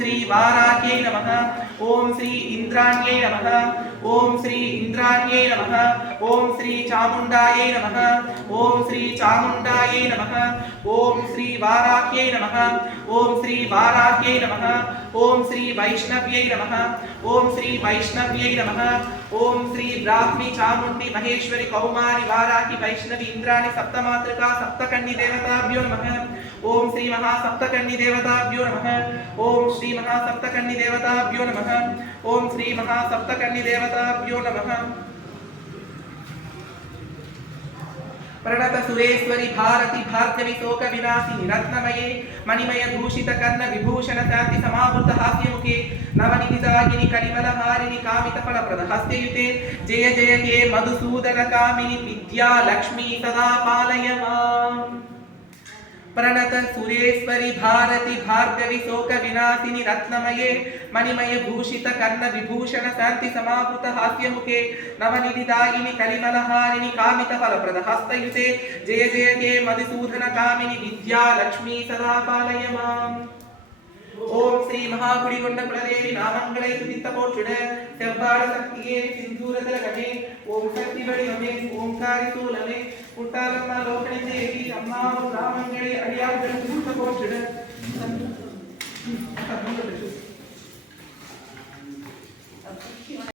श्री वाराह्यै नमः। ओम श्री इंद्राण्यै नमः। ओम श्री इंद्राण्यै नमः। ओम श्री चामुण्डायै नमः। ओम श्री चामुण्डायै नमः। ओम श्री वाराह्यै नमः। ओम श्री वाराह्यै नमः। ओम श्री वैष्णव्यै नमः। ओम श्री वैष्णव्यै नमः। ओम श्री ब्राह्मी चामुण्डी महेश्वरी कौमारी वाराही वैष्णवी इंद्राणी सप्तमातृका सप्तकन्नी देवताभ्यो नमः। ओम श्री महासप्तकन्नी देवताभ्यो नमः। ओम श्री महासप्तकन्नी देवताभ्यो नमः। ओम श्री महासप्तकन्नी देवताभ्यो नमः। प्रणत सुरेश्वरी भारती भार्गवी शोक विनाशिनी रत्नमये मणिमय भूषित कर्ण विभूषण शांति समावृत हास्यमुखे नवनिधिदायिनी कलिमलहारिणी कामित फलप्रद हस्तयुते जय जय हे मधुसूदन कामिनी विद्या लक्ष्मी सदा पालय माम्। प्रणत सुरेश्वरी भारती भार्गवी शोक विनाशिनी रत्नमये मणिमय भूषित कर्ण विभूषण शांति समावृत हास्यमुखे नवनिधिदायिनी कलिमलहारिणी कामित फलप्रद हस्तयुते जय जय हे मधुसूदन कामिनी विद्या लक्ष्मी सदा पालय माम्। ओम श्री महागुडिगொண்ட குலதேவி நாமங்களை துதித்த போற்றுட செவ்வாட சக்தியே சிந்தூரதலகமே ஓம் சக்தி வடிவமே ஓம்காரி சூலமே புட்டாலம்மா லோகணி தேவி அம்மாவும் நாமங்களை அடியார்கள் துதித்த போற்றுட